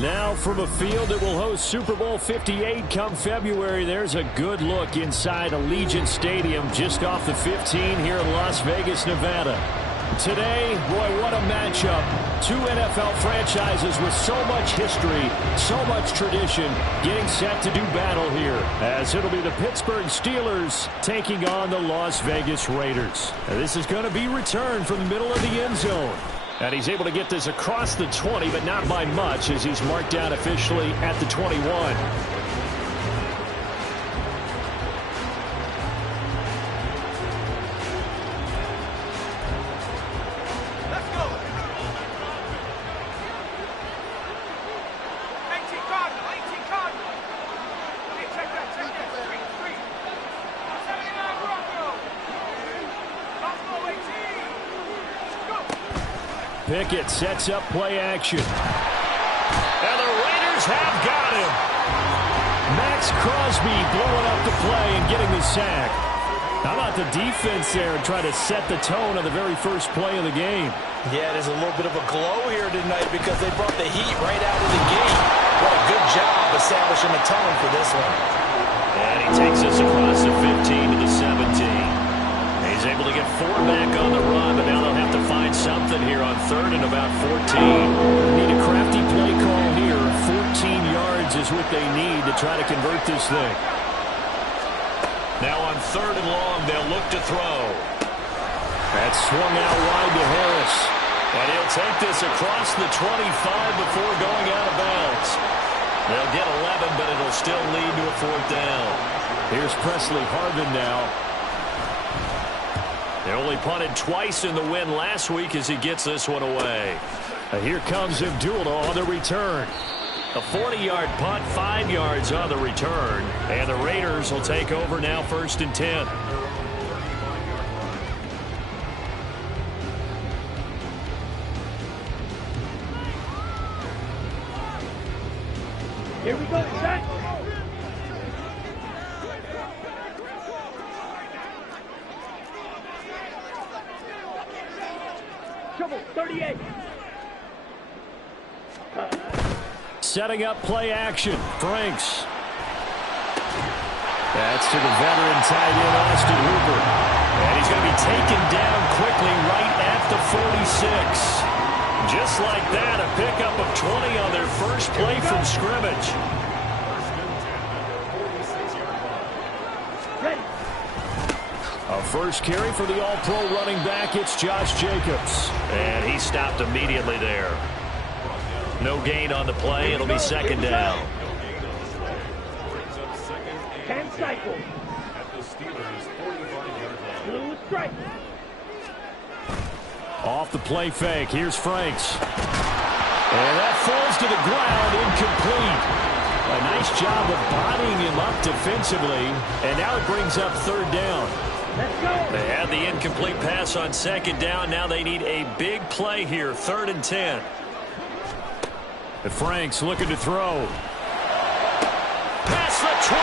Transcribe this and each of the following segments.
Now from a field that will host Super Bowl 58 come February, there's a good look inside Allegiant Stadium just off the 15 here in Las Vegas, Nevada. Today, boy, what a matchup. Two NFL franchises with so much history, so much tradition, getting set to do battle here, as it'll be the Pittsburgh Steelers taking on the Las Vegas Raiders. Now, this is going to be returned from the middle of the end zone. And he's able to get this across the 20, but not by much, as he's marked down officially at the 21. Pickett sets up play action. And the Raiders have got him. Max Crosby blowing up the play and getting the sack. How about the defense there trying to set the tone on the very first play of the game? Yeah, there's a little bit of a glow here tonight because they brought the heat right out of the gate. What a good job establishing the tone for this one. And he takes us across the 15 to the 17. He's able to get 4 back on the run, but now they'll have to find something here on 3rd and about 14. Need a crafty play call here. 14 yards is what they need to try to convert this thing. Now on 3rd and long, they'll look to throw. That's swung out wide to Harris. And he'll take this across the 25 before going out of bounds. They'll get 11, but it'll still lead to a 4th down. Here's Presley Harvin now. They only punted twice in the win last week as he gets this one away. Here comes Abdullah on the return. A 40-yard punt, 5 yards on the return. And the Raiders will take over now 1st and 10. Here we go, set. Trouble, 38. Setting up play action. Franks. That's to the veteran tight end, Austin Hooper. And he's going to be taken down quickly right at the 46. Just like that, a pickup of 20 on their first play from scrimmage. A first carry for the All-Pro running back, it's Josh Jacobs. And he stopped immediately there. No gain on the play, it'll be 2nd down. 10 cycles. Blue strike. Off the play fake, here's Franks. And that falls to the ground, incomplete. A nice job of bodying him up defensively, and now it brings up 3rd down. They had the incomplete pass on 2nd down. Now they need a big play here, 3rd and 10. Franks looking to throw. Past the 20.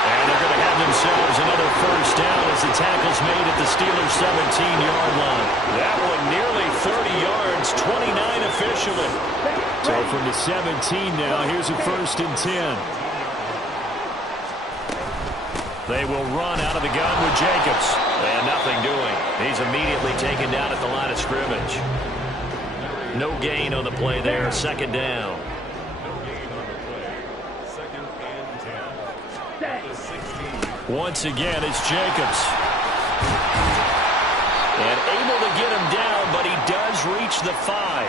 And they're going to have themselves another 1st down as the tackle's made at the Steelers' 17-yard line. That one nearly 30 yards, 29 officially. So from the 17 now, here's a 1st and 10. They will run out of the gun with Jacobs. And nothing doing. He's immediately taken down at the line of scrimmage. No gain on the play there, 2nd down. Once again, it's Jacobs. And able to get him down, but he does reach the 5.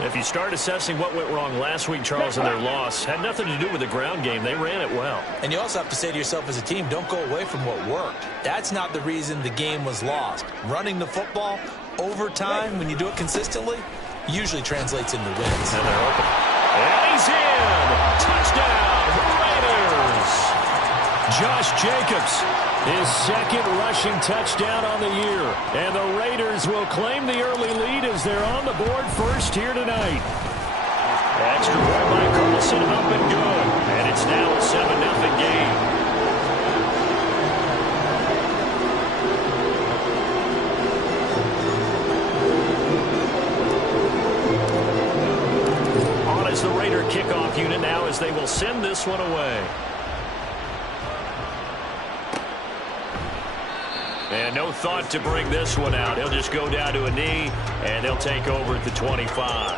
If you start assessing what went wrong last week, Charles, in their loss, had nothing to do with the ground game. They ran it well. And you also have to say to yourself as a team, don't go away from what worked. That's not the reason the game was lost. Running the football over time, when you do it consistently, usually translates into wins. And they're open. And he's in! Touchdown, Raiders! Josh Jacobs, his 2nd rushing touchdown on the year. And the Raiders will claim the early lead as they're on the board first here tonight. Extra point by Carlson, up and good. And it's now a 7-0 game. send this one away. And no thought to bring this one out. He'll just go down to a knee, and they'll take over at the 25.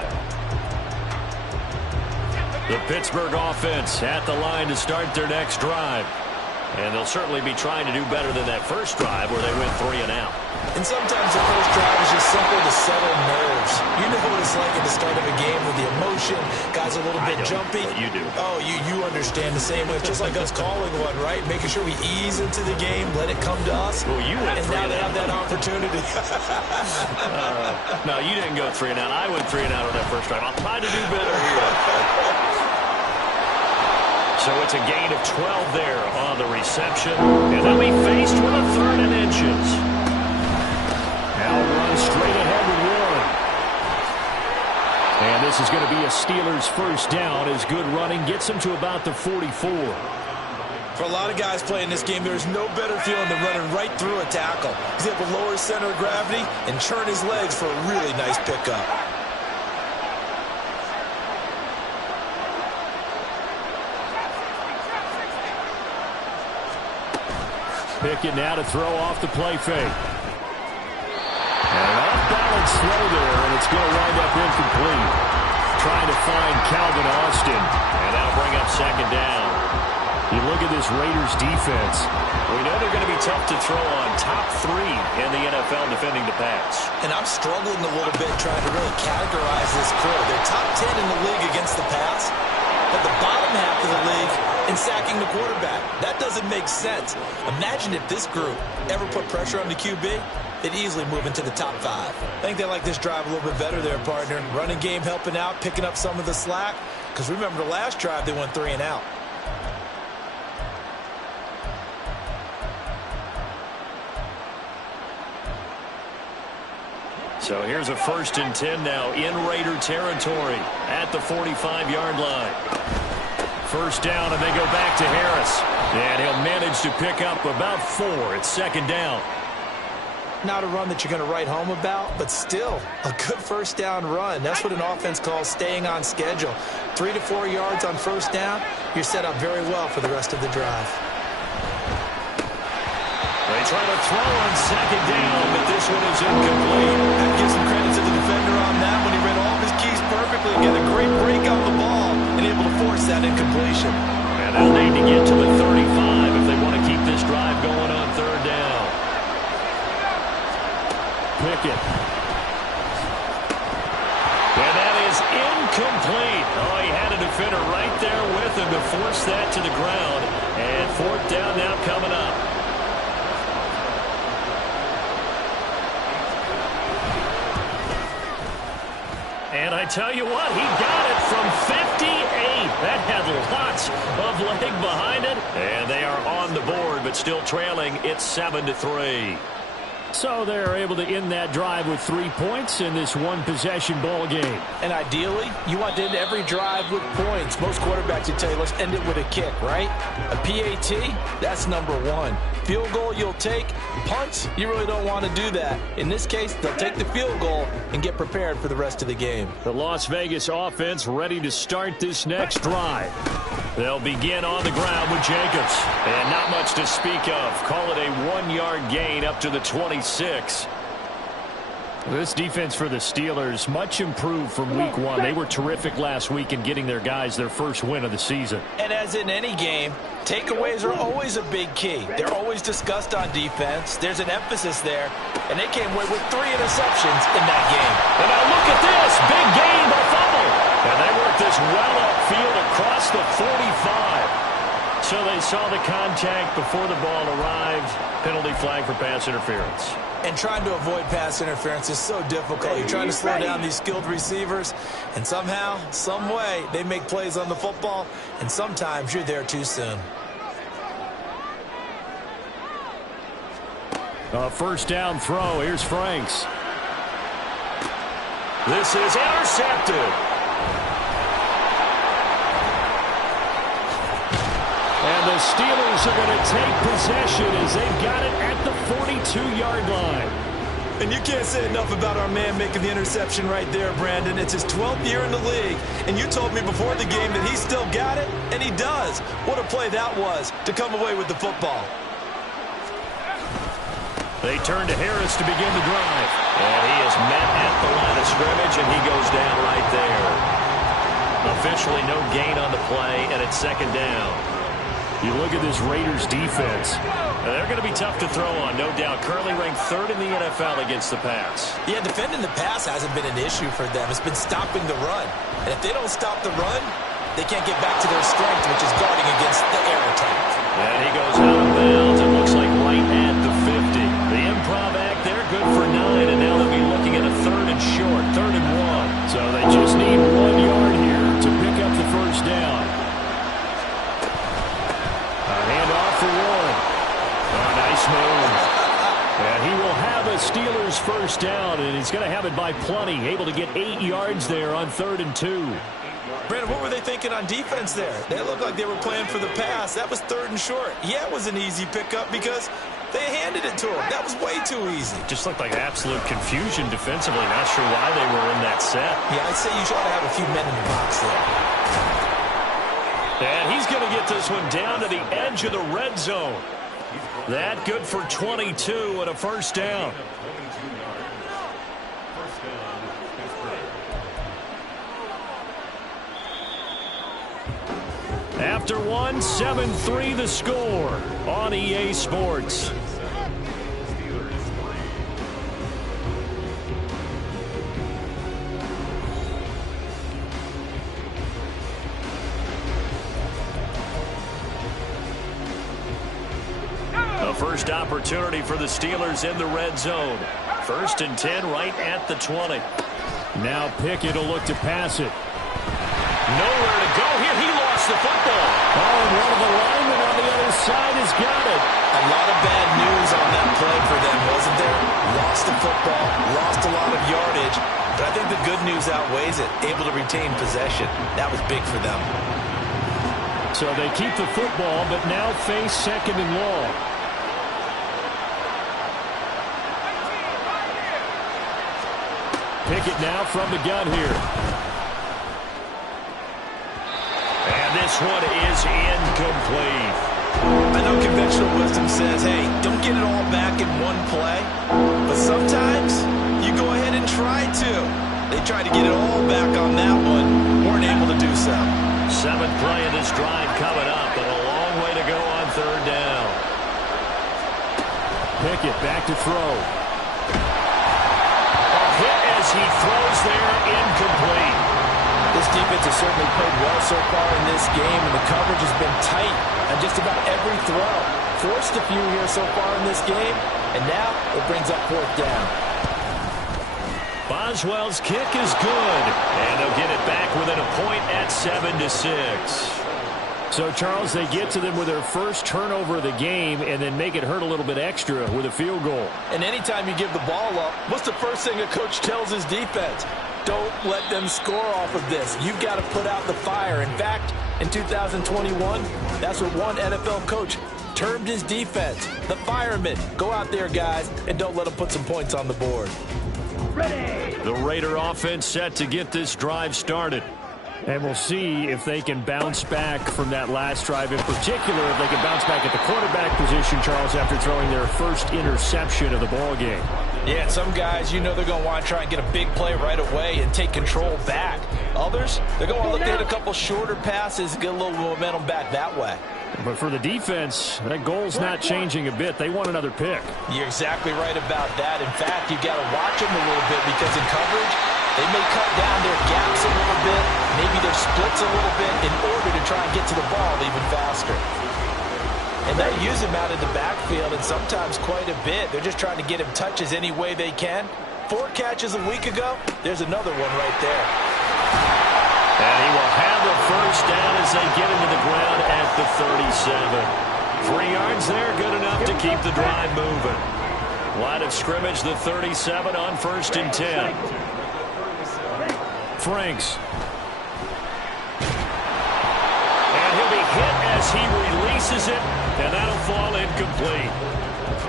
The Pittsburgh offense at the line to start their next drive. And they'll certainly be trying to do better than that first drive where they went 3 and out. And sometimes the first drive is just simple to settle nerves. You know what it's like at the start of a game with the emotion. Guys are a little bit jumpy. You do. Oh, you understand the same way. It's just like us calling one, right? Making sure we ease into the game, let it come to us. Well, you went 3 and out. And now they have that opportunity. No, you didn't go 3 and out. I went 3 and out on that first drive. I'll try to do better here. So it's a gain of 12 there on the reception. And they'll be faced with a 3rd and inches. Now run straight ahead with one. And this is going to be a Steelers first down as good running gets them to about the 44. For a lot of guys playing this game, there's no better feeling than running right through a tackle. He's able to lower his center of gravity and churn his legs for a really nice pickup. Pickett now to throw off the play fake. And an off-balance throw there, and it's going to wind up incomplete. Trying to find Calvin Austin, and that'll bring up 2nd down. You look at this Raiders defense. We know they're going to be tough to throw on. Top 3 in the NFL defending the pass. And I'm struggling a little bit trying to really categorize this crew. They're top 10 in the league against the pass, but the bottom half of the league in sacking the quarterback. That doesn't make sense. Imagine if this group ever put pressure on the QB, they'd easily move into the top 5. I think they like this drive a little bit better there, partner. Running game helping out, picking up some of the slack. Because remember the last drive, they went 3 and out. So here's a 1st and 10 now in Raider territory at the 45-yard line. First down, and they go back to Harris. And he'll manage to pick up about 4. It's 2nd down. Not a run that you're going to write home about, but still a good first down run. That's what an offense calls staying on schedule. 3 to 4 yards on first down, you're set up very well for the rest of the drive. They try to throw on 2nd down, but this one is incomplete. I'd give some credit to the defender on that when he read all of his keys perfectly, get a great break on the ball, and able to force that incompletion. And they'll need to get to the 35 if they want to keep this drive going on 3rd down. Pickett. And that is incomplete. Oh, he had a defender right there with him to force that to the ground. And 4th down now coming up. And I tell you what, he got it from 58. That had lots of leg behind it. And they are on the board, but still trailing. It's 7-3. So they're able to end that drive with 3 points in this one-possession ball game. And ideally, you want to end every drive with points. Most quarterbacks would tell you, let's end it with a kick, right? A PAT, that's number 1. Field goal you'll take. Punts, you really don't want to do that. In this case, they'll take the field goal and get prepared for the rest of the game. The Las Vegas offense ready to start this next drive. They'll begin on the ground with Jacobs. And not much to speak of. Call it a 1-yard gain up to the 26. This defense for the Steelers, much improved from week 1. They were terrific last week in getting their guys their first win of the season. And as in any game, takeaways are always a big key. They're always discussed on defense. There's an emphasis there. And they came away with 3 interceptions in that game. And now look at this. Big gain by fumble. And they worked this well upfield across the 45. So they saw the contact before the ball arrived. Penalty flag for pass interference. And trying to avoid pass interference is so difficult. You're trying to slow down these skilled receivers, and somehow, some way, they make plays on the football, and sometimes you're there too soon. A first down throw. Here's Franks. This is intercepted. And the Steelers are going to take possession as they've got it at the 42-yard line. And you can't say enough about our man making the interception right there, Brandon. It's his 12th year in the league, and you told me before the game that he still got it, and he does. What a play that was to come away with the football. They turn to Harris to begin the drive. And he is met at the line of scrimmage, and he goes down right there. Officially no gain on the play, and it's second down. You look at this Raiders defense. They're going to be tough to throw on, no doubt. Currently ranked third in the NFL against the pass. Yeah, defending the pass hasn't been an issue for them. It's been stopping the run. And if they don't stop the run, they can't get back to their strength, which is guarding against the air attack. And he goes out of bounds. It looks like right at the 50. The improv act there, good for 9. And now they'll be looking at a third and short, 3rd and 1. So they just need 1 yard here to pick up the first down. Handoff for Warren. Oh, nice move. And he will have a Steelers first down, and he's going to have it by plenty. Able to get 8 yards there on 3rd and 2. Brandon, what were they thinking on defense there? They looked like they were playing for the pass. That was 3rd and short. Yeah, it was an easy pickup because they handed it to him. That was way too easy. Just looked like absolute confusion defensively. Not sure why they were in that set. Yeah, I'd say you ought to have a few men in the box there. And he's going to get this one down to the edge of the red zone. That good for 22 and a first down. After one, 7-3 the score on EA Sports. A first opportunity for the Steelers in the red zone. 1st and 10 right at the 20. Now Pickett will look to pass it. Nowhere to go here. He lost the football. Oh, and one of the linemen on the other side has got it. A lot of bad news on that play for them, wasn't there? Lost the football, lost a lot of yardage, but I think the good news outweighs it. Able to retain possession. That was big for them. So they keep the football, but now face 2nd and long. Pickett now from the gun here. And this one is incomplete. I know conventional wisdom says, hey, don't get it all back in one play. But sometimes you go ahead and try to. They tried to get it all back on that one. Weren't able to do so. 7th play of this drive coming up, but a long way to go on 3rd down. Pickett back to throw. Hit as he throws there, incomplete. This defense has certainly played well so far in this game, and the coverage has been tight on just about every throw. Forced a few here so far in this game, and now it brings up 4th down. Boswell's kick is good, and they'll get it back within a point at 7-6. So, Charles, they get to them with their first turnover of the game and then make it hurt a little bit extra with a field goal. And anytime you give the ball up, what's the first thing a coach tells his defense? Don't let them score off of this. You've got to put out the fire. In fact, in 2021, that's what one NFL coach termed his defense. The firemen. Go out there, guys, and don't let them put some points on the board. Ready. The Raider offense set to get this drive started. And we'll see if they can bounce back from that last drive. In particular, if they can bounce back at the quarterback position, Charles, after throwing their first interception of the ball game. Yeah, and some guys, you know they're going to want to try and get a big play right away and take control back. Others, they're going to look at a couple shorter passes, get a little momentum back that way. But for the defense, that goal's not changing a bit. They want another pick. You're exactly right about that. In fact, you've got to watch them a little bit because in coverage, they may cut down their gaps a little bit, maybe their splits a little bit in order to try and get to the ball even faster. And they use him out in the backfield, and sometimes quite a bit. They're just trying to get him touches any way they can. 4 catches a week ago, there's another one right there. And he will have the first down as they get into the ground at the 37. 3 yards there, good enough to keep the drive moving. Line of scrimmage, the 37 on 1st and 10. Franks. And he'll be hit as he releases it, and that'll fall incomplete.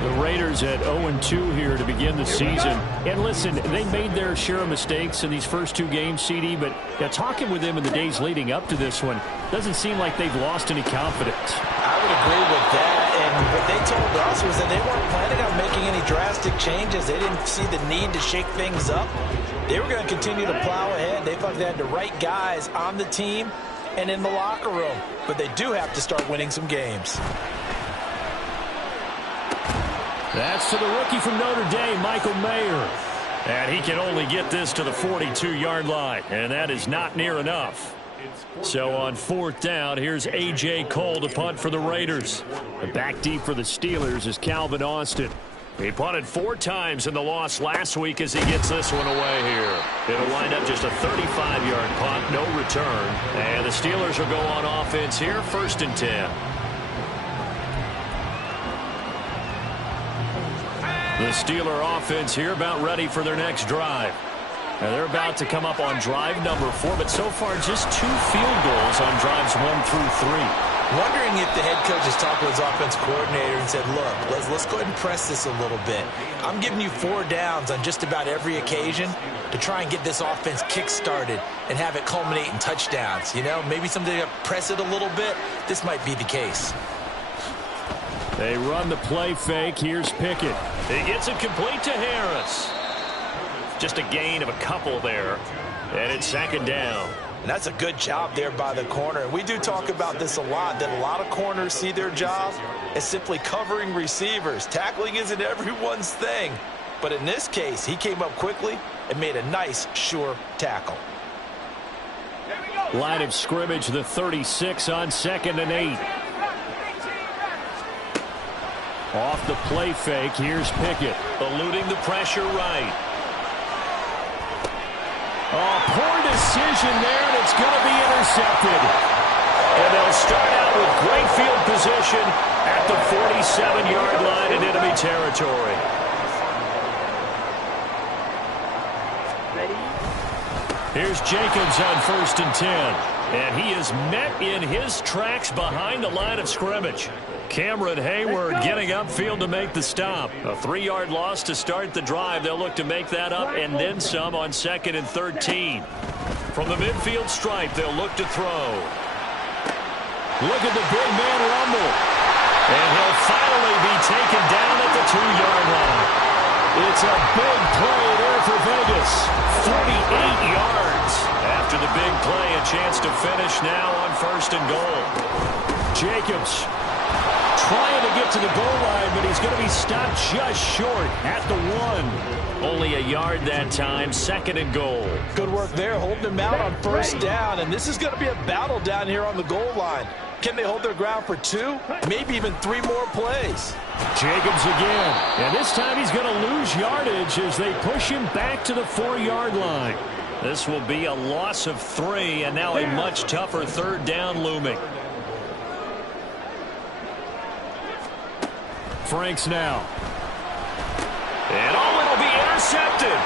The Raiders at 0-2 here to begin the season. And listen, they made their share of mistakes in these first two games, CD, but talking with them in the days leading up to this one, doesn't seem like they've lost any confidence. I would agree with that. And what they told us was that they weren't planning on making any drastic changes. They didn't see the need to shake things up. They were going to continue to plow ahead. They thought they had the right guys on the team and in the locker room. But they do have to start winning some games. That's to the rookie from Notre Dame, Michael Mayer. And he can only get this to the 42-yard line, and that is not near enough. So on fourth down, here's A.J. Cole to punt for the Raiders. And back deep for the Steelers is Calvin Austin. He punted 4 times in the loss last week as he gets this one away here. It'll wind up just a 35-yard punt, no return. And the Steelers will go on offense here, 1st and 10. The Steeler offense here about ready for their next drive. Now they're about to come up on drive number 4, but so far just 2 field goals on drives 1 through 3. Wondering if the head coach has talked with his offense coordinator and said, look, let's go ahead and press this a little bit. I'm giving you 4 downs on just about every occasion to try and get this offense kick-started and have it culminate in touchdowns. You know, maybe someday press it a little bit. This might be the case. They run the play fake. Here's Pickett. He gets it complete to Harris. Just a gain of a couple there. And it's 2nd down. And that's a good job there by the corner. And we do talk about this a lot, that a lot of corners see their job as simply covering receivers. Tackling isn't everyone's thing. But in this case, he came up quickly and made a nice, sure tackle. Line of scrimmage, the 36 on 2nd and 8. Off the play fake, here's Pickett. Eluding the pressure right. Oh, poor decision there, and it's going to be intercepted. And they'll start out with great field position at the 47-yard line in enemy territory. Here's Jacobs on 1st and 10. And he is met in his tracks behind the line of scrimmage. Cameron Hayward getting upfield to make the stop. A 3-yard loss to start the drive. They'll look to make that up and then some on 2nd and 13. From the midfield stripe, they'll look to throw. Look at the big man rumble. And he'll finally be taken down at the 2-yard line. It's a big play there for Vegas. 48 yards. After the big play, a chance to finish now on 1st and goal. Jacobs trying to get to the goal line, but he's going to be stopped just short at the 1. Only a yard that time, 2nd and goal. Good work there, holding him out on 1st down, and this is going to be a battle down here on the goal line. Can they hold their ground for 2, maybe even 3 more plays? Jacobs again, and this time he's going to lose yardage as they push him back to the 4-yard line. This will be a loss of 3, and now a much tougher 3rd down looming. Franks now. And it'll be intercepted.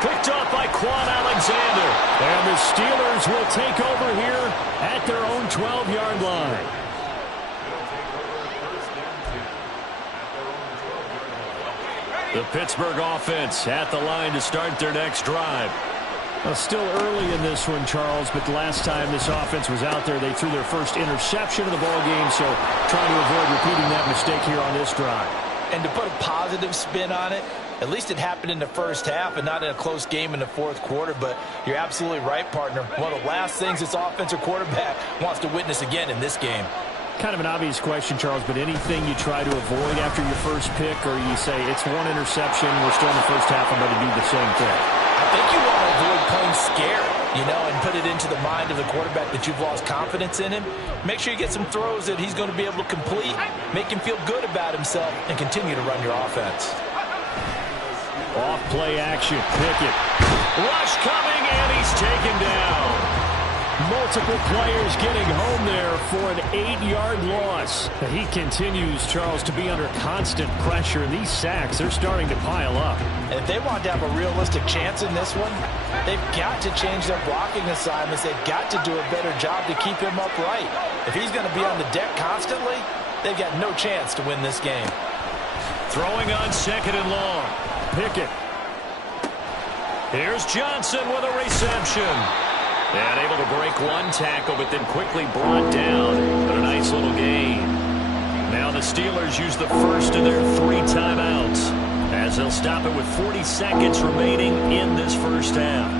Picked up by Quan Alexander. And the Steelers will take over here at their own 12-yard line. The Pittsburgh offense at the line to start their next drive. Well, still early in this one, Charles, but the last time this offense was out there, they threw their first interception of the ballgame, so trying to avoid repeating that mistake here on this drive. And to put a positive spin on it, at least it happened in the first half and not in a close game in the 4th quarter, but you're absolutely right, partner. One of the last things this offensive quarterback wants to witness again in this game. Kind of an obvious question, Charles, but anything you try to avoid after your first pick, or you say it's 1 interception, we're still in the first half, I'm going to do the same thing? I think you want to avoid playing scared, you know, and put it into the mind of the quarterback that you've lost confidence in him. Make sure you get some throws that he's going to be able to complete, make him feel good about himself, and continue to run your offense. Off play action, Pickett. Rush coming, and he's taken down. Multiple players getting home there for an 8-yard loss. He continues, Charles, to be under constant pressure, and these sacks, they're starting to pile up. And if they want to have a realistic chance in this one, they've got to change their blocking assignments. They've got to do a better job to keep him upright. If he's going to be on the deck constantly, they've got no chance to win this game. Throwing on 2nd and long. Pickett. Here's Johnson with a reception. And able to break one tackle, but then quickly brought down. But a nice little gain. Now the Steelers use the first of their 3 timeouts, as they'll stop it with 40 seconds remaining in this first half.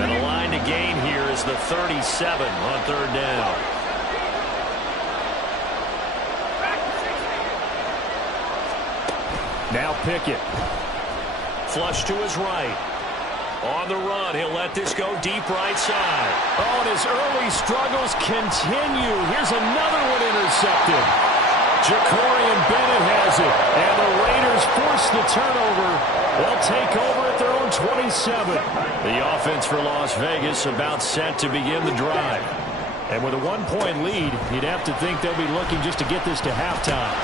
And the line to gain here is the 37 on 3rd down. Now Pickett. Flush to his right. On the run, he'll let this go deep right side. Oh, and his early struggles continue. Here's another one intercepted. Jacorian Bennett has it. And the Raiders force the turnover. They'll take over at their own 27. The offense for Las Vegas about set to begin the drive. And with a 1-point lead, you'd have to think they'll be looking just to get this to halftime.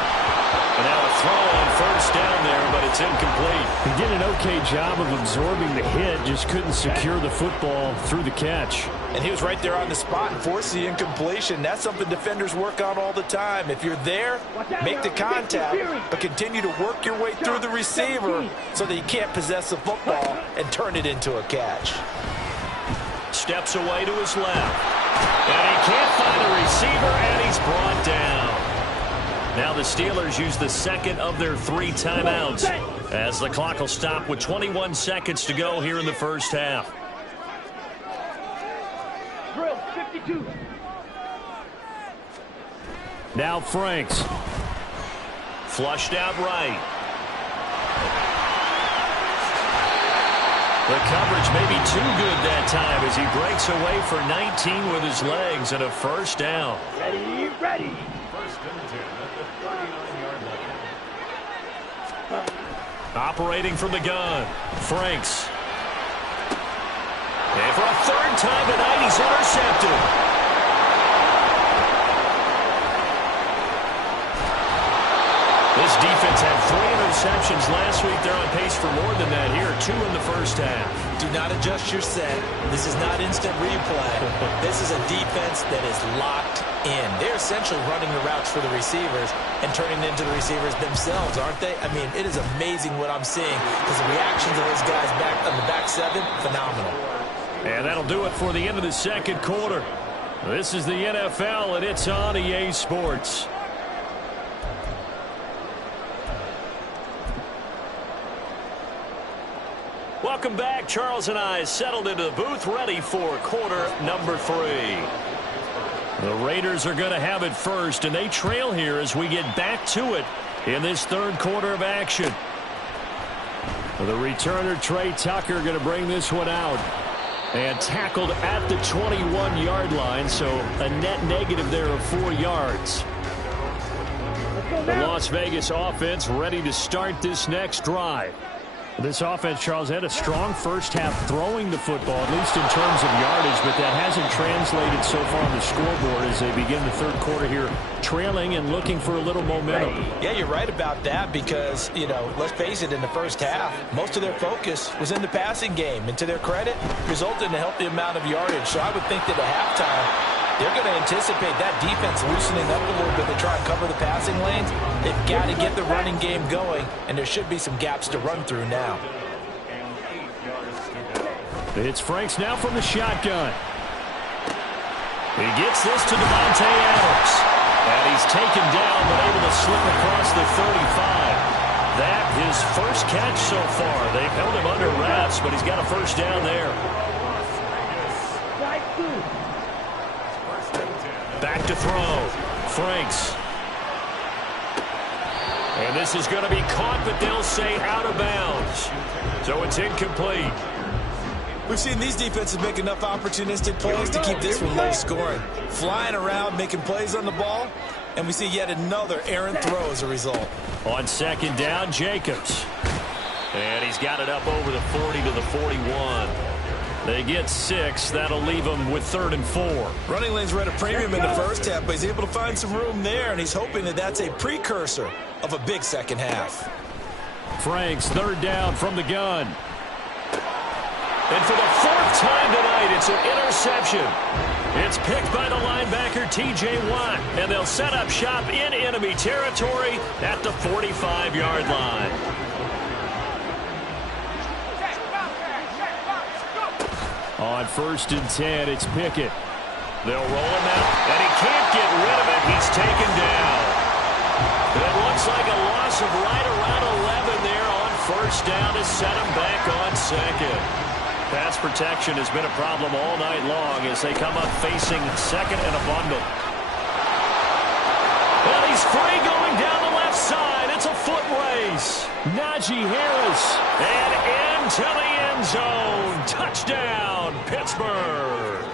And now a throw on 1st down there, but it's incomplete. He did an okay job of absorbing the hit, just couldn't secure the football through the catch. And he was right there on the spot and forced the incompletion. That's something defenders work on all the time. If you're there, make the contact, but continue to work your way through the receiver so that you can't possess the football and turn it into a catch. Steps away to his left. And he can't find the receiver, and he's brought down. Now the Steelers use the 2nd of their 3 timeouts, as the clock will stop with 21 seconds to go here in the first half. Drill 52. Now Franks. Flushed out right. The coverage may be too good that time as he breaks away for 19 with his legs and a 1st down. Ready, ready. Operating from the gun, Franks. And for a 3rd time tonight, he's intercepted. This defense had 3 interceptions last week. They're on pace for more than that here. 2 in the first half. Do not adjust your set. This is not instant replay. This is a defense that is locked in. They're essentially running the routes for the receivers and turning into the receivers themselves, aren't they? I mean, it is amazing what I'm seeing because the reactions of those guys back on the back 7, phenomenal. And that'll do it for the end of the 2nd quarter. This is the NFL, and it's on EA Sports. Welcome back. Charles and I settled into the booth, ready for quarter number 3. The Raiders are going to have it first, and they trail here as we get back to it in this 3rd quarter of action. The returner, Trey Tucker, going to bring this one out. And tackled at the 21-yard line, so a net negative there of 4 yards. The Las Vegas offense ready to start this next drive. This offense, Charles, had a strong first half throwing the football, at least in terms of yardage, but that hasn't translated so far on the scoreboard as they begin the 3rd quarter here, trailing and looking for a little momentum. Yeah, you're right about that because, you know, let's face it, in the first half, most of their focus was in the passing game. And to their credit, resulted in a healthy amount of yardage. So I would think that at halftime, they're going to anticipate that defense loosening up a little bit to try and cover the passing lanes. They've got to get the running game going, and there should be some gaps to run through now. It's Franks now from the shotgun. He gets this to Devontae Adams. And he's taken down, but able to slip across the 35. That his first catch so far. They've held him under wraps, but he's got a 1st down there. Back to throw. Franks. And this is going to be caught, but they'll say out of bounds. So it's incomplete. We've seen these defenses make enough opportunistic plays to keep this one low scoring. Flying around, making plays on the ball, and we see yet another errant throw as a result. On 2nd down, Jacobs. And he's got it up over the 40 to the 41. They get 6. That'll leave them with 3rd and 4. Running lanes were at a premium in the first half, but he's able to find some room there, and he's hoping that that's a precursor of a big second half. Franks, 3rd down from the gun. And for the 4th time tonight, it's an interception. It's picked by the linebacker, T.J. Watt, and they'll set up shop in enemy territory at the 45-yard line. On 1st and 10, it's Pickett. They'll roll him out, and he can't get rid of it. He's taken down. It looks like a loss of right around 11 there on 1st down to set him back on 2nd. Pass protection has been a problem all night long as they come up facing 2nd and a bundle. And he's free going down the left side. It's a foot race. Najee Harris and into the end zone. Touchdown, Pittsburgh.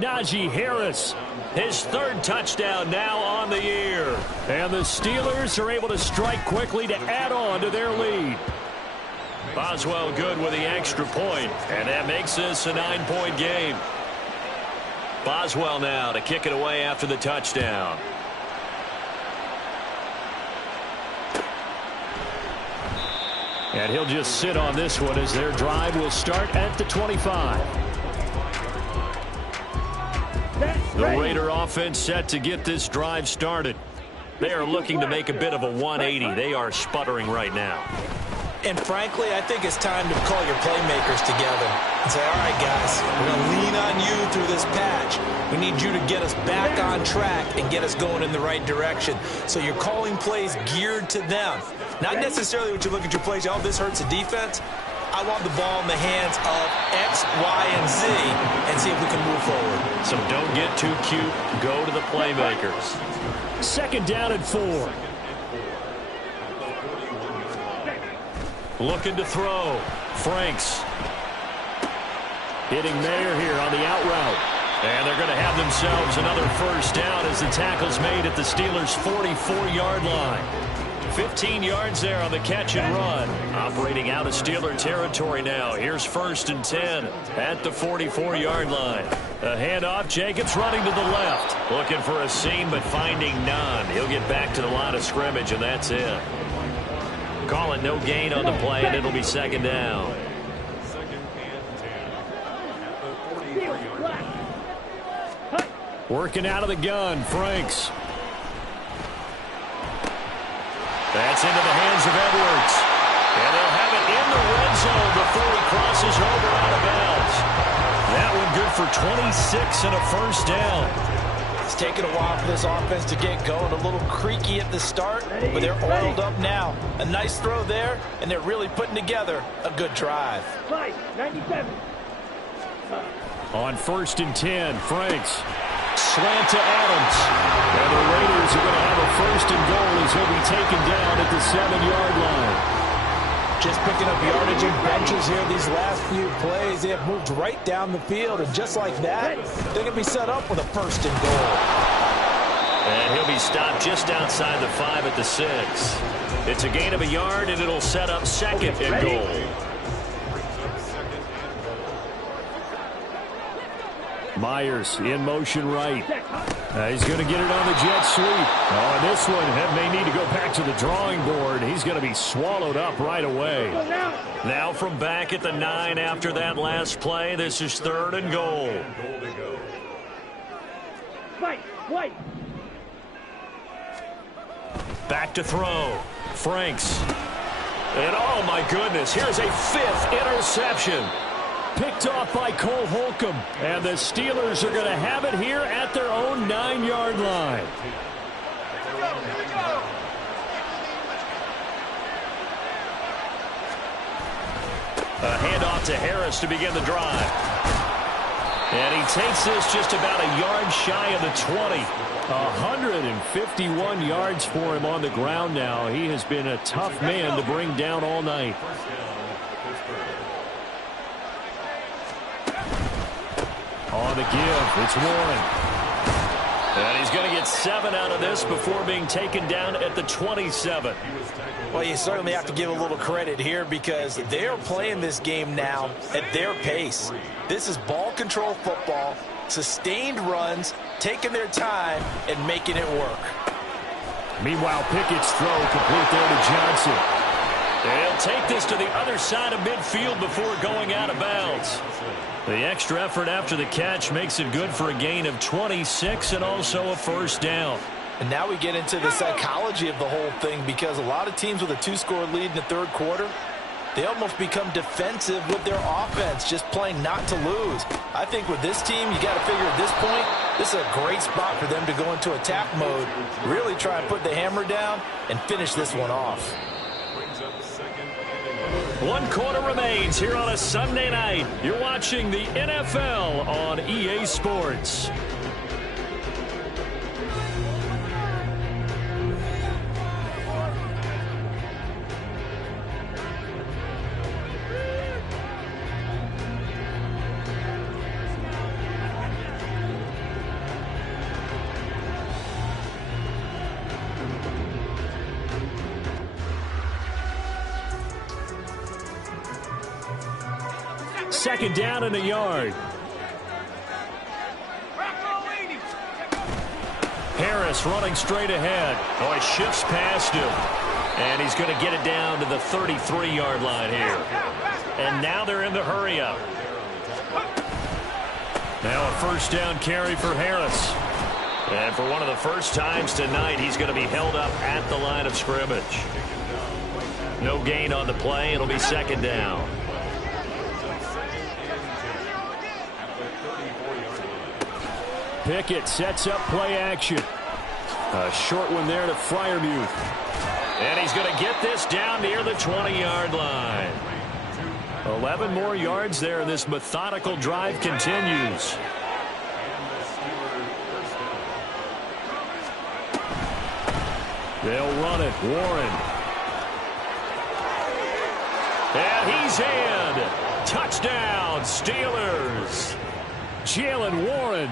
Najee Harris, his 3rd touchdown now on the year. And the Steelers are able to strike quickly to add on to their lead. Boswell good with the extra point, and that makes this a 9-point game. Boswell now to kick it away after the touchdown. And he'll just sit on this one as their drive will start at the 25. The Raider offense set to get this drive started. They are looking to make a bit of a 180. They are sputtering right now. And frankly, I think it's time to call your playmakers together and say, all right, guys, we're going to lean on you through this patch. We need you to get us back on track and get us going in the right direction. So you're calling plays geared to them. Not necessarily when you look at your plays, oh, this hurts the defense. I want the ball in the hands of X, Y, and Z and see if we can move forward. So don't get too cute. Go to the playmakers. 2nd down and 4. Looking to throw. Franks. Hitting Mayer here on the out route. And they're going to have themselves another 1st down as the tackle's made at the Steelers' 44-yard line. 15 yards there on the catch and run. Operating out of Steeler territory now. Here's 1st and 10 at the 44-yard line. A handoff. Jacobs running to the left. Looking for a seam, but finding none. He'll get back to the line of scrimmage, and that's it. Call it no gain on the play, and it'll be 2nd down. Working out of the gun, Franks. That's into the hands of Edwards. And they'll have it in the red zone before he crosses over out of bounds. That one good for 26 and a 1st down. It's taken a while for this offense to get going. A little creaky at the start, but they're oiled up now. A nice throw there, and they're really putting together a good drive. 97. On 1st and 10, Franks. Slant to Adams. And the Raiders are going to have a 1st and goal as he'll be taken down at the 7-yard line. Just picking up yardage and benches here these last few plays. They have moved right down the field, and just like that, they're going to be set up with a 1st and goal. And he'll be stopped just outside the 5 at the 6. It's a gain of a yard, and it'll set up 2nd and goal. Myers in motion right. He's going to get it on the jet sweep. Oh, and this one may need to go back to the drawing board. He's going to be swallowed up right away. Now from back at the 9 after that last play, this is 3rd and goal. White. Back to throw. Franks. And oh my goodness, here's a 5th interception. Picked off by Cole Holcomb. And the Steelers are going to have it here at their own 9-yard line. A handoff to Harris to begin the drive. And he takes this just about a yard shy of the 20. 151 yards for him on the ground now. He has been a tough man to bring down all night. On the give, it's Warren. And he's going to get 7 out of this before being taken down at the 27. Well, you certainly have to give a little credit here because they're playing this game now at their pace. This is ball control football, sustained runs, taking their time, and making it work. Meanwhile, Pickett's throw complete there to Johnson. He'll take this to the other side of midfield before going out of bounds. The extra effort after the catch makes it good for a gain of 26 and also a first down. And now we get into the psychology of the whole thing, because a lot of teams with a 2-score lead in the third quarter, they almost become defensive with their offense, just playing not to lose. I think with this team, you got to figure at this point, this is a great spot for them to go into attack mode, really try and put the hammer down and finish this one off. 1 quarter remains here on a Sunday night. You're watching the NFL on EA Sports. Second down and a yard. Harris running straight ahead. Oh, he shifts past him. And he's going to get it down to the 33-yard line here. And now they're in the hurry-up. Now a first down carry for Harris. And for one of the first times tonight, he's going to be held up at the line of scrimmage. No gain on the play. It'll be second down. Pickett sets up play action. A short one there to Freiermuth. And he's going to get this down near the 20-yard line. 11 more yards there, and this methodical drive continues. They'll run it. Warren. And he's in. Touchdown, Steelers. Jaylen Warren.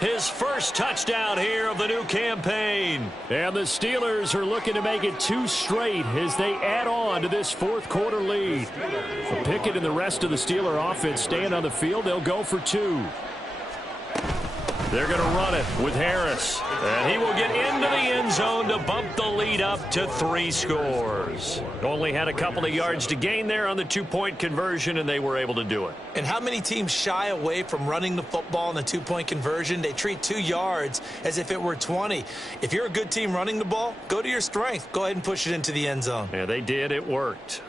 His first touchdown here of the new campaign. And the Steelers are looking to make it 2 straight as they add on to this fourth quarter lead. Pickett and the rest of the Steeler offense staying on the field. They'll go for 2. They're going to run it with Harris. And he will get into the end zone to bump the lead up to 3 scores. Only had a couple of yards to gain there on the 2-point conversion, and they were able to do it. And how many teams shy away from running the football in the 2-point conversion? They treat 2 yards as if it were 20. If you're a good team running the ball, go to your strength. Go ahead and push it into the end zone. Yeah, they did. It worked.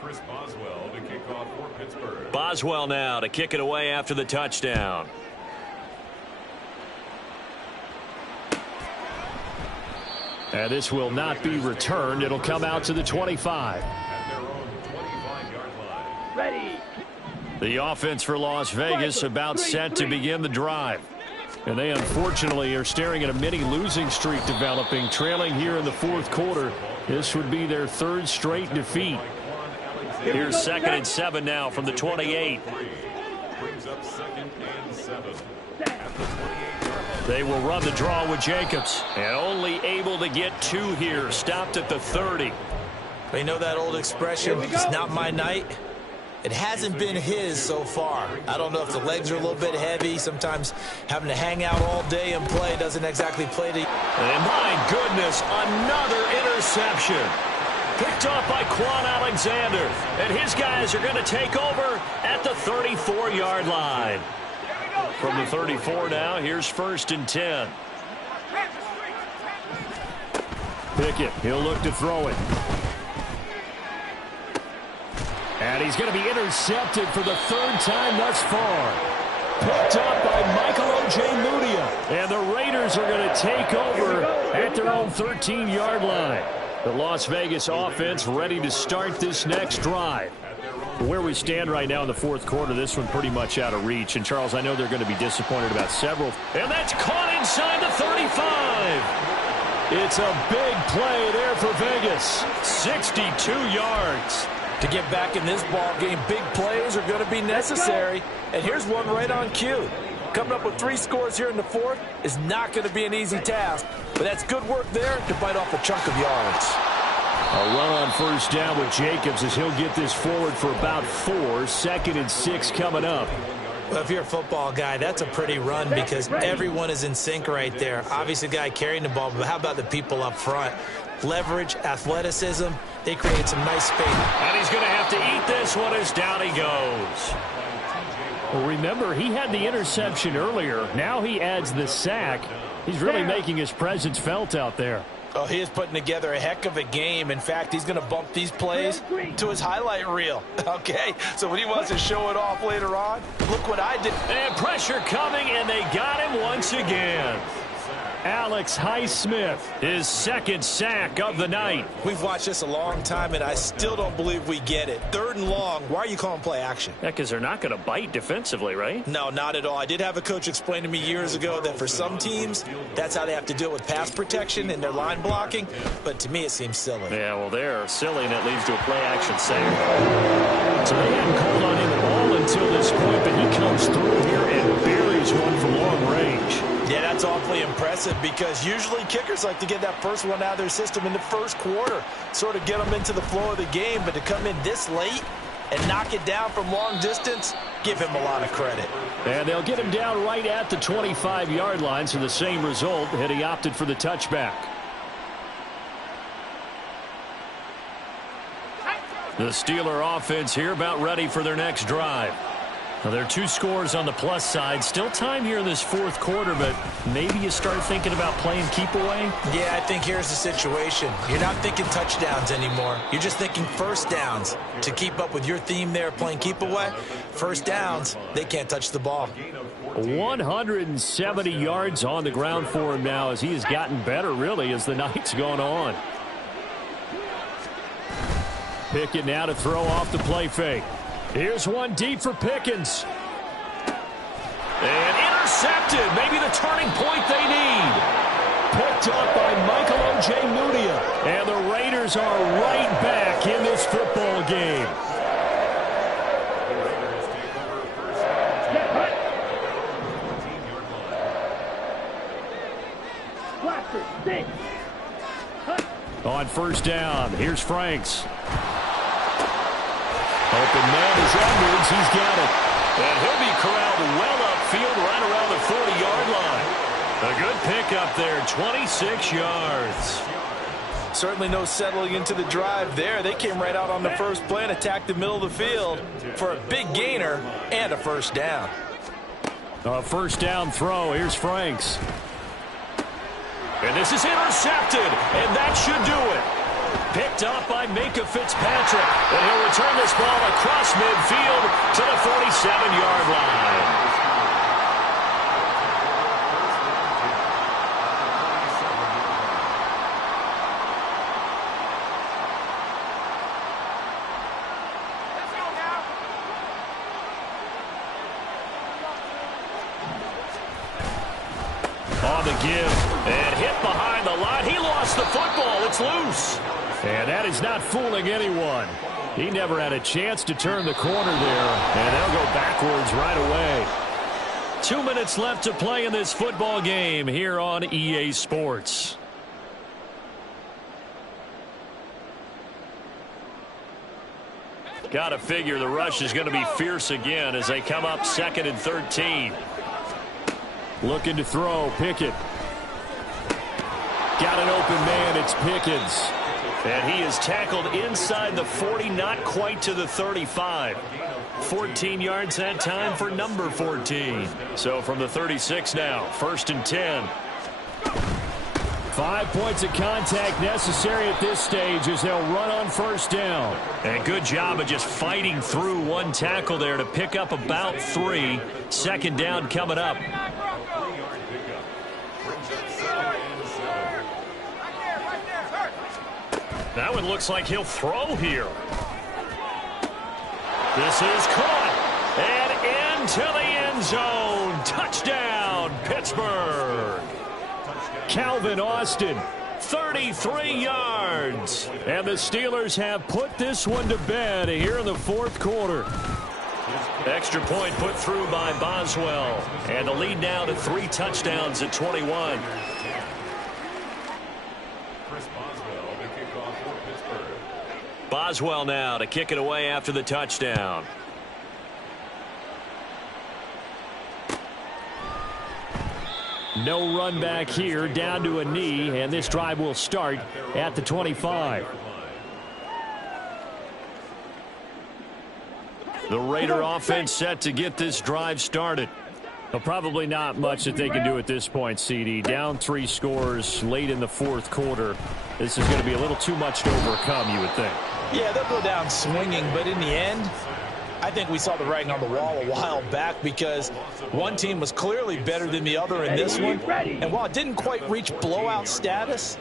Chris Boswell to kick off for Pittsburgh. Boswell now to kick it away after the touchdown. And this will not be returned. It'll come out to the 25. At their own 25-yard line. Ready. The offense for Las Vegas about set to begin the drive. And they unfortunately are staring at a mini losing streak developing, trailing here in the fourth quarter. This would be their 3rd straight defeat. Here's 2nd and 7 now from the 28. Brings up 2nd and 7. They will run the draw with Jacobs. And only able to get 2 here. Stopped at the 30. You know that old expression, it's not my night? It hasn't been his so far. I don't know if the legs are a little bit heavy. Sometimes having to hang out all day and play doesn't exactly play to you. And my goodness, another interception. Picked off by Quan Alexander. And his guys are going to take over at the 34-yard line. From the 34 now, here's 1st and 10. Pickett, he'll look to throw it. And he's going to be intercepted for the 3rd time thus far. Picked up by Michael Ojemudia. And the Raiders are going to take over at their own 13-yard line. The Las Vegas offense ready to start this next drive. Where we stand right now in the fourth quarter, this one pretty much out of reach. And, Charles, I know they're going to be disappointed about several. And that's caught inside the 35. It's a big play there for Vegas. 62 yards. To get back in this ball game, big plays are going to be necessary. And here's one right on cue. Coming up with 3 scores here in the fourth is not going to be an easy task. But that's good work there to bite off a chunk of yards. A run on first down with Jacobs as he'll get this forward for about 4. 2nd and 6 coming up. Well, if you're a football guy, that's a pretty run because everyone is in sync right there. Obviously, the guy carrying the ball, but how about the people up front? Leverage, athleticism, they create some nice space. And he's going to have to eat this one as down he goes. Well, remember, he had the interception earlier. Now he adds the sack. He's really making his presence felt out there. Oh, he is putting together a heck of a game. In fact, he's going to bump these plays to his highlight reel. Okay, so when he wants to show it off later on, look what I did. And pressure coming, and they got him once again. Alex Highsmith, his second sack of the night. We've watched this a long time, and I still don't believe we get it. 3rd and long. Why are you calling play action? Yeah, because they're not going to bite defensively, right? No, not at all. I did have a coach explain to me years ago that for some teams, that's how they have to deal with pass protection and their line blocking. But to me, it seems silly. Yeah, well, they're silly, and it leads to a play action sack. So they hadn't called on him at all until this point, but he comes through here and buries one from long range. Yeah, that's awfully impressive because usually kickers like to get that first one out of their system in the first quarter, sort of get them into the flow of the game, but to come in this late and knock it down from long distance, give him a lot of credit. And they'll get him down right at the 25-yard line, so the same result, and he opted for the touchback. The Steeler offense here about ready for their next drive. Now, there are 2 scores on the plus side. Still time here in this 4th quarter, but maybe you start thinking about playing keep away? Yeah, I think here's the situation. You're not thinking touchdowns anymore. You're just thinking first downs. To keep up with your theme there, playing keep away, first downs, they can't touch the ball. 170 yards on the ground for him now as he has gotten better, really, as the night's gone on. Pickett now to throw off the play fake. Here's one deep for Pickens. And intercepted. Maybe the turning point they need. Picked up by Michael Ojemudia. And the Raiders are right back in this football game. On first down, here's Franks. Open man is Edwards. He's got it. And he'll be corralled well upfield right around the 40-yard line. A good pickup there, 26 yards. Certainly no settling into the drive there. They came right out on the first play and attacked the middle of the field for a big gainer and a first down. A first down throw. Here's Franks. And this is intercepted, and that should do it. Picked up by Minkah Fitzpatrick, and he'll return this ball across midfield to the 47-yard line. On the give, and hit behind the line. He lost the football. It's loose. And that is not fooling anyone. He never had a chance to turn the corner there, and they'll go backwards right away. 2 minutes left to play in this football game here on EA Sports. Got to figure the rush is going to be fierce again as they come up 2nd and 13. Looking to throw, Pickett. Got an open man, it's Pickens. And he is tackled inside the 40, not quite to the 35. 14 yards that time for number 14. So from the 36 now, 1st and 10. 5 points of contact necessary at this stage as they'll run on first down. And good job of just fighting through one tackle there to pick up about 3. 2nd down coming up. That one looks like he'll throw here. This is caught. And into the end zone. Touchdown, Pittsburgh. Calvin Austin, 33 yards. And the Steelers have put this one to bed here in the 4th quarter. Extra point put through by Boswell. And the lead now to 3 touchdowns at 21. Boswell now to kick it away after the touchdown. No run back here, down to a knee, and this drive will start at the 25. The Raider offense set to get this drive started. Well, probably not much that they can do at this point, CD. Down 3 scores late in the fourth quarter. This is going to be a little too much to overcome, you would think. Yeah, they'll go down swinging, but in the end, I think we saw the writing on the wall a while back because one team was clearly better than the other in this one. And while it didn't quite reach blowout status,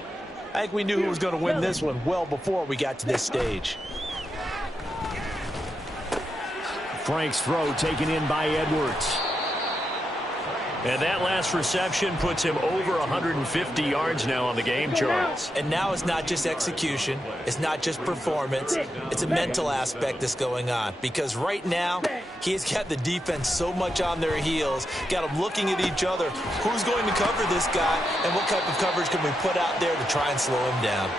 I think we knew who was going to win this one well before we got to this stage. Frank's throw taken in by Edwards. And that last reception puts him over 150 yards now on the game, Charles. And now it's not just execution. It's not just performance. It's a mental aspect that's going on. Because right now, he's got the defense so much on their heels, got them looking at each other. Who's going to cover this guy, and what type of coverage can we put out there to try and slow him down?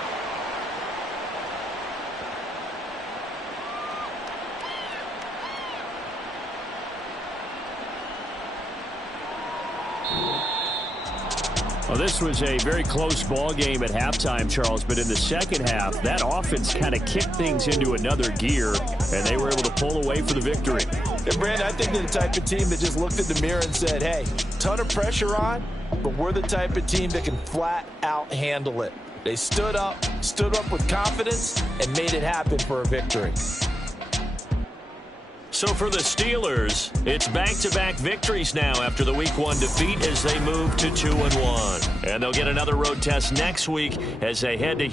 Well, this was a very close ball game at halftime, Charles, but in the second half, that offense kind of kicked things into another gear, and they were able to pull away for the victory. And Brandon, I think they're the type of team that just looked in the mirror and said, hey, ton of pressure on, but we're the type of team that can flat out handle it. They stood up with confidence, and made it happen for a victory. So for the Steelers, it's back-to-back victories now after the Week 1 defeat as they move to 2-1. And they'll get another road test next week as they head to